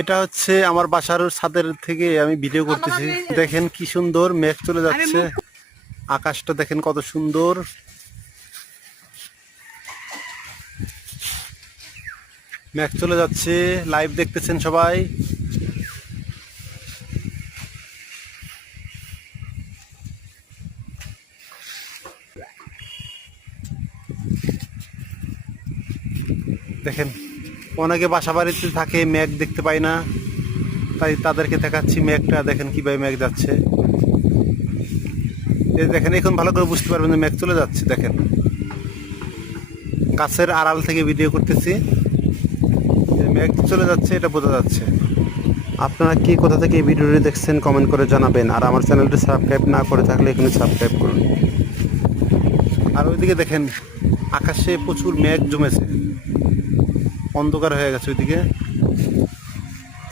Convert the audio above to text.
এটা হচ্ছে আমার বাসার ছাদের থেকে আমি ভিডিও করতেছি। দেখেন কি সুন্দর মেঘ চলে যাচ্ছে, আকাশটা দেখেন কত সুন্দর। মেঘ চলে যাচ্ছে, লাইভ দেখতেছেন সবাই। দেখেন অনেকে বাসা বাড়িতে থাকে, মেঘ দেখতে পায় না, তাই তাদেরকে দেখাচ্ছি মেঘটা। দেখেন কিভাবে মেঘ যাচ্ছে, এই দেখেন এখন ভালো করে বুঝতে পারবেন যে মেঘ চলে যাচ্ছে। দেখেন গাছের আড়াল থেকে ভিডিও করতেছি, যে মেঘ চলে যাচ্ছে এটা বোঝা যাচ্ছে। আপনারা কি কোথা থেকে এই ভিডিওটি দেখছেন কমেন্ট করে জানাবেন। আর আমার চ্যানেলটি সাবস্ক্রাইব না করে থাকলে এখানে সাবস্ক্রাইব করুন। আর ওইদিকে দেখেন আকাশে প্রচুর মেঘ জমেছে, অন্ধকার হয়ে গেছে ওইদিকে।